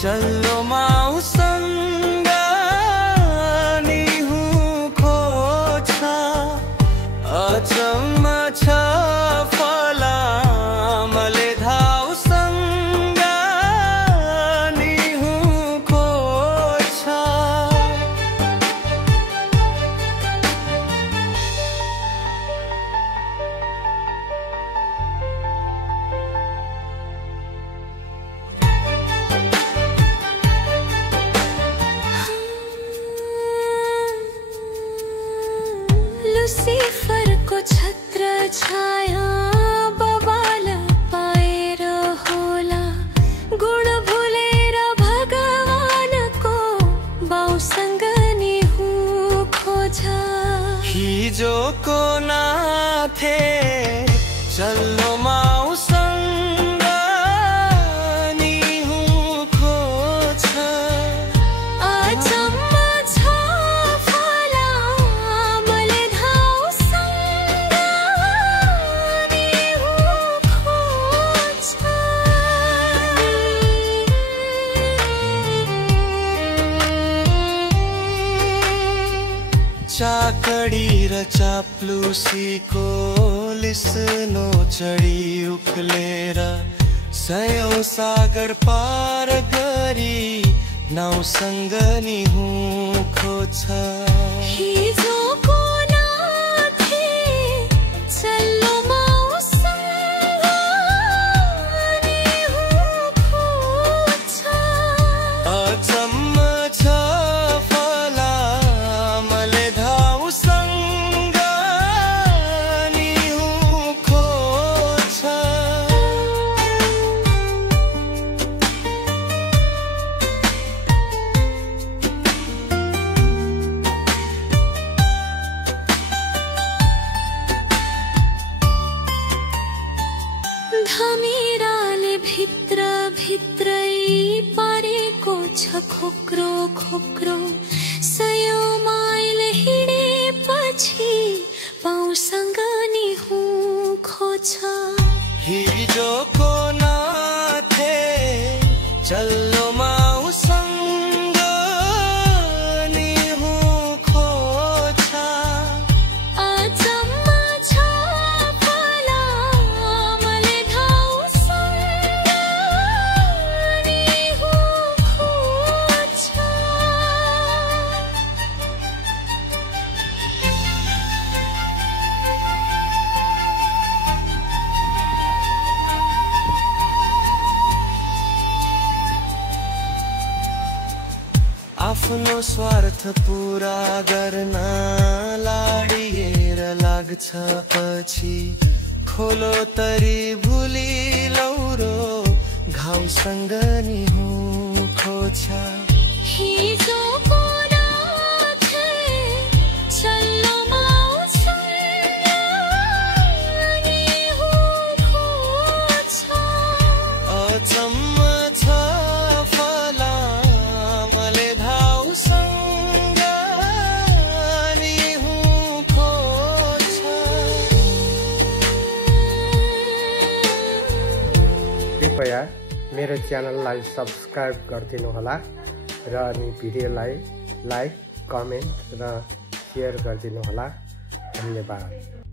चल्लो माउसँग नि हुँ खोज्छ अचम्म छ फलामले धाउसँग नि हुँ खोज्छ लुसिफर को छत्र छाया बवाल पाएर होला गुण भुलेर भगवान को बाउसँग नि हुँ खोज हिजोको नाथे चल्लो माउसँग नि हुँ खोज्छ अचम्म छ फलामले धाउसँग नि हुँ खोज्छ चाकडी र चाप्लुसीको लिस्नो चढी उक्लेर सयौं सागर पार गरी नाउसँग नि हुँ खोज्छ हिजोको नाथे चल्लो माउसँग नि हुँ खोज्छ अचम्म छ फलामले धाउसँग नि हुँ खोज्छ धमिराले भित्र भित्रै पारेको छ खोक्रो खोक्रो सयौं माइल हिँडेपछि पाउसँग नि हुँ खोज्छ हिजोको नाथे चल्लो माउसँग नि हुँ खोज्छ अचम्म छ फलामले धाउसँग नि हुँ खोज्छ आफ्नो स्वार्थ पूरा गर्न लाडिएर लाग्छ पछि खोलो तरी भुली लौरो घाउसँग नि हुँ खोज्छ हिजोको नाथे चल्लो माउसँग नि हुँ खोज्छ अचम्म छ फलामले धाउसँग नि हुँ खोज्छ कृपया मेरो च्यानललाई सब्स्क्राइब गरिदिनुहोला र अनि भिडियोलाई लाइक कमेन्ट र सेयर गरिदिनुहोला धन्यवाद।